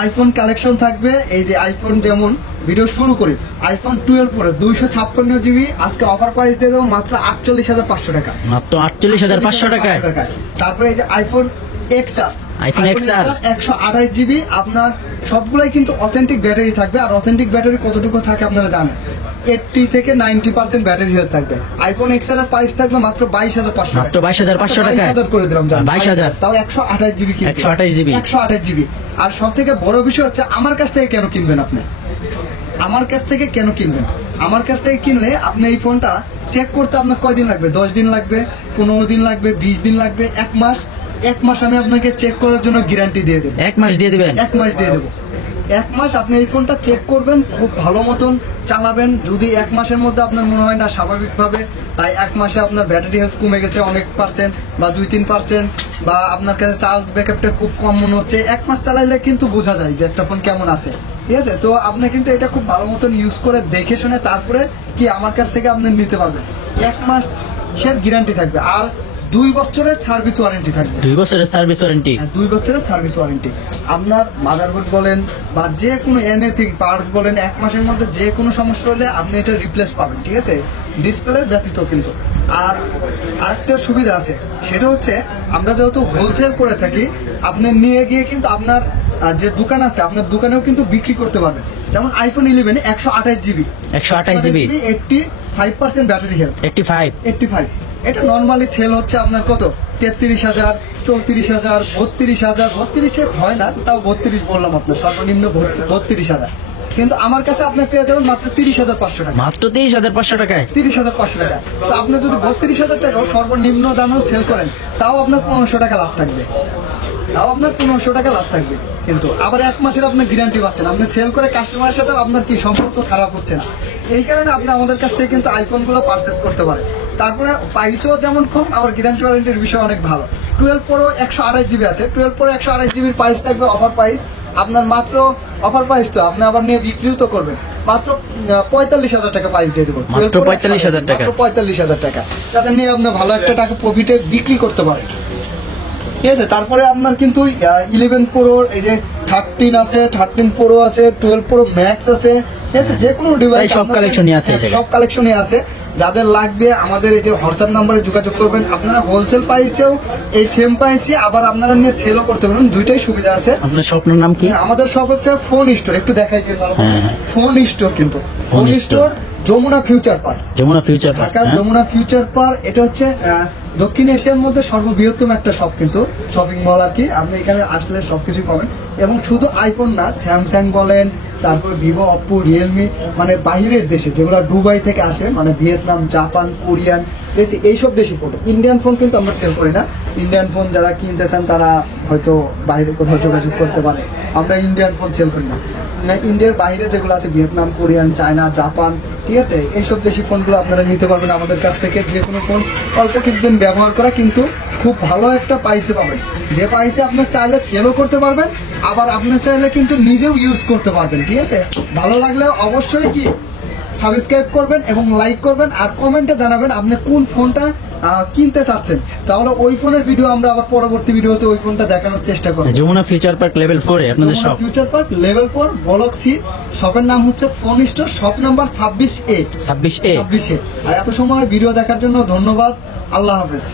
IPhone collection থাকবে। এই যে আইফোন, যেমন ভিডিও শুরু করি, আইফোন 12 প্রো 256 জিবি আজকে অফার প্রাইস দিয়ে দেবো মাত্র 48,500 টাকা, মাত্র 48,500 টাকায়। তারপরে এই যে iPhone XR, iPhone XR 128 GB, আপনার সবগুলাই কিন্তু অথেন্টিক ব্যাটারি থাকবে। আর অথেন্টিক ব্যাটারি কতটুকু থাকে আপনারা জানেন, 80 থেকে 90% ব্যাটারি হেলথ থাকবে। আইফোন এক্সআর এর প্রাইস থাকবে মাত্র 22,500 টাকা, মাত্র 22,500 টাকা 22,000 করে দিলাম, 22,000, তাও 128 জিবি, 128 জিবি। আর সব থেকে বড় বিষয় হচ্ছে আমার কাছ থেকে কেন কিনবেন আপনি, আমার কাছ থেকে কেন কিনবেন? আমার কাছ থেকে কিনলে আপনি এই ফোনটা চেক করতে আপনার কয়দিন লাগবে? 10 দিন লাগবে, 15 দিন লাগবে, 20 দিন লাগবে, 1 মাস। 1 মাস আমি আপনাকে চেক করার জন্য গ্যারান্টি দিয়ে দেবো। 1 মাস দিয়ে দিবেন? 1 মাস দিয়ে দেবো। 1 মাস আপনি এই ফোনটা চেক করবেন, খুব ভালো মতন চালাবেন। যদি 1 মাসের মধ্যে আপনার মনে হয় না স্বাভাবিকভাবে 1 মাসে আপনার ব্যাটারি হেলথ কমে গেছে অনেক পার্সেন্ট বা 2-3%, বা আপনার কাছে চার্জ ব্যাকআপটা খুব কম মনে হচ্ছে, 1 মাস চালাইলে কিন্তু বোঝা যায় যে একটা ফোন কেমন আছে, ঠিক আছে? তো আপনি কিন্তু এটা খুব ভালো মতন ইউজ করে দেখে শুনে তারপরে কি আমার কাছ থেকে আপনি নিতে পারবেন। 1 মাস সের গ্যারান্টি থাকবে, আর 2 বছরের সার্ভিস ওয়ারেন্টি থাকবে। 2 বছরের সার্ভিস ওয়ারেন্টি? 2 বছরের সার্ভিস ওয়ারেন্টি। আপনার মাদারবোর্ড বলেন বা যে কোনো এনিথিং পার্টস বলেন, 1 মাসের মধ্যে যে কোনো সমস্যা হলে আপনি এটা রিপ্লেস পাবেন, ঠিক আছে? ডিসপ্লে ব্যতীত কিন্তু। আর আরেকটা সুবিধা আছে, সেটা হচ্ছে আমরা যেহেতু হোলসেল করে থাকি, আপনি নিয়ে গিয়ে কিন্তু আপনার যে দোকান আছে আপনার দোকানেও কিন্তু বিক্রি করতে পারবেন। যেমন আইফোন 11 128 জিবি, 85% ব্যাটারি হেলথ, 85। এটা নর্মালি সেল হচ্ছে আপনার কত? 33,000, 34,000, 32,000। 32 হয় না, তাও 32 বললাম আপনার, সর্বনিম্ন 32,000। কিন্তু আমার কাছে আপনি পেয়ে যাবেন মাত্র 30,500 টাকা। মাত্র 30,500 টাকায়? 30,500 টাকা। তো আপনি যদি 32,000 টাকাও সর্বনিম্ন দামেও সেল করেন, তাও আপনার 1500 টাকা লাভ থাকবে, তাও আপনার 1500 টাকা লাভ থাকবে। কিন্তু আবার 1 মাসের আপনি গ্যারান্টি পাচ্ছেন। আপনি সেল করে কাস্টমারের সাথে আপনার কি সম্পর্ক খারাপ হচ্ছে না। এই কারণে আপনি আমাদের কাছ থেকে কিন্তু আইফোনগুলো পারচেস করতে পারেন। তারপরে প্রাইসও যেমন কম, আবার গ্যারান্টি ওয়ারেন্টির বিষয় অনেক ভালো। 12 প্রো 128 জিবি আছে, 12 প্রো 128 জিবির প্রাইস থাকবে অফার প্রাইস আপনার মাত্র, অফার প্রাইস তো আপনি আবার নিয়ে বিক্রিও তো করবেন, মাত্র 45,000 টাকা প্রাইস দিয়ে দেবো। মাত্র 45,000 টাকা? 45,000 টাকা, যাতে নিয়ে আপনি ভালো একটা টাকা প্রফিটে বিক্রি করতে পারেন, ঠিক আছে? তারপরে আপনার কিন্তু 11 প্রো, এই যে 13 আছে, 13 প্রো আছে, 12 প্রো ম্যাক্স আছে, ঠিক আছে? যে কোনো ডিভাইস সব কালেকশনই আছে, সব কালেকশনই আছে। যাদের লাগবে আমাদের এই যে হোয়াটসঅ্যাপ নাম্বারে যোগাযোগ করবেন। আপনারা হোলসেল প্রাইসেও এই সেম প্রাইসে আবার আপনারা নিয়ে সেলও করতে পারবেন, দুইটাই সুবিধা আছে। আপনার শপের নাম কি? আমাদের শপ হচ্ছে ফোন স্টোর, একটু দেখাই দিয়ে ভালো। ফোন স্টোর, কিন্তু Phone Store Jamuna Future Park, Jamuna Future Park, Jamuna Future Park. এটা হচ্ছে দক্ষিণ এশিয়ার মধ্যে সর্ববৃহত্তম একটা শপ, কিন্তু শপিং মল আর কি। আপনি এখানে আসলে সবকিছু পাবেন, এবং শুধু আইফোন না, স্যামসাং বলেন, তারপর ভিভো, অপ্পো, রিয়েলমি, মানে বাইরের দেশে যেগুলো দুবাই থেকে আসে, মানে ভিয়েতনাম, জাপান, কোরিয়ান, এইসব দেশে ফোন। ইন্ডিয়ান ফোন কিন্তু আমরা সেল করি না। ইন্ডিয়ান ফোন যারা কিনতে চান তারা হয়তো বাইরে কোথাও যোগাযোগ করতে পারে, আমরা ইন্ডিয়ান ফোন সেল করি না। ইন্ডিয়ার বাইরে যেগুলো আছে, ভিয়েতনাম, কোরিয়ান, চায়না, জাপান, ঠিক আছে? এইসব দেশি ফোনগুলো আপনারা নিতে পারবেন আমাদের কাছ থেকে। যে কোনো ফোন অল্প কিছুদিন ব্যবহার করা কিন্তু খুব ভালো একটা প্রাইসে পাবেন, যে প্রাইসে আপনার চাইলে সেলও করতে পারবেন, আবার আপনার চাইলে কিন্তু নিজেও ইউজ করতে পারবেন, ঠিক আছে? ভালো লাগলে অবশ্যই কি সাবস্ক্রাইব করবেন এবং লাইক করবেন, আর কমেন্টে জানাবেন আপনি কোন ফোনটা কিনতে চাচ্ছেন। তাহলে ওই ফোনের ভিডিও আমরা আবার পরবর্তী ভিডিওতে ওই ফোনটা দেখানোর চেষ্টা করব। যমুনা ফিউচার পার্ক লেভেল 4 এ আপনাদের shop, Future Park level 4 block C. শপের নাম হচ্ছে Phone Store, shop number 26A। আর এত সময় ভিডিও দেখার জন্য ধন্যবাদ। আল্লাহ হাফেজ।